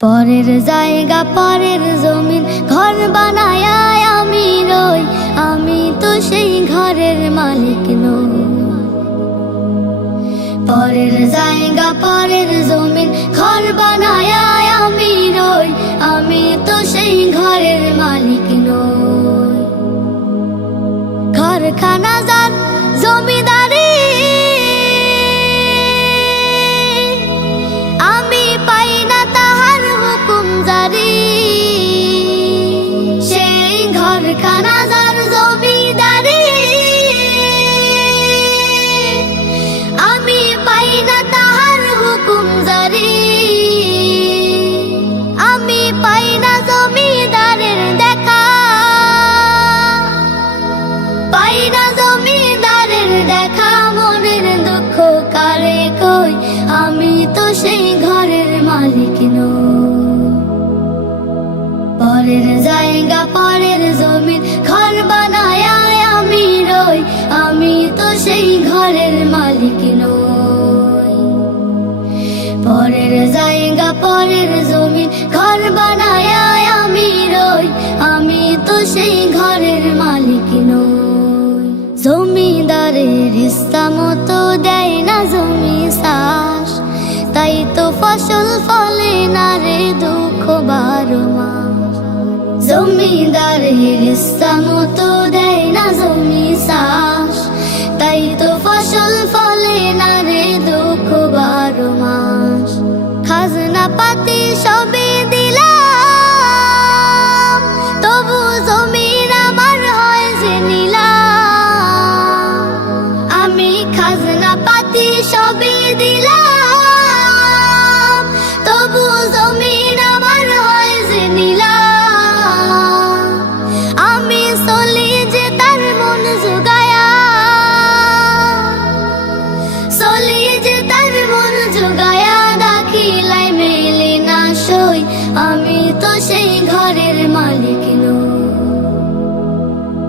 পরের জায়গা পরের জমিন ঘর বানায় আমি রই, আমি তো সেই ঘরের মালিক নই। পরের জায়গা পরের জমিন ঘর বানায় আমি রই, আমি তো সেই ঘরের মালিক নই। ঘরখানা যার জমিদারি আমি পাই না তাহার হুকুম জারি, সেই ঘরখানা যার জমিদারি আমি পাই না তাহার হুকুম জারি। আমি পাই না জমিদারের দেখা, পাই না জমিদারের দেখা, মনের দুঃখ কারে কই, আমি তো সেই ঘরের মালিক নই। পরের জায়গা পরের জমিন ঘর বানায় আমি রই, আমি তো সেই ঘরের মালিক নই। পরের জায়গা পরের জমিন ঘর বানায় আমি রই, আমি তো সেই ঘরের মালিক নই। জমিদারের ইচ্ছা মতো দেয় না জমি চাষ, তাই তো ফসল ফলে না রে দুঃখ 12 মাস। জমিদারের ইচ্ছা মতো দেয় না জমি চাষ, তাই তো ফসল ফলে না রে দুঃখ 12 মাস। খাজনা পাতি সবে দিলাম, তবু জমির আমার হয় যে নিলাম। আমি খাজনা পাতি সবে দিলাম, তবু জমির আমার হয় যে নিলাম। আমি চলি যে তার মন জুগায়া, চলি যে তার মন জুগায়া, দাখিলাই মেলে না সই, আমি তো সেই ঘরের মালিক নই।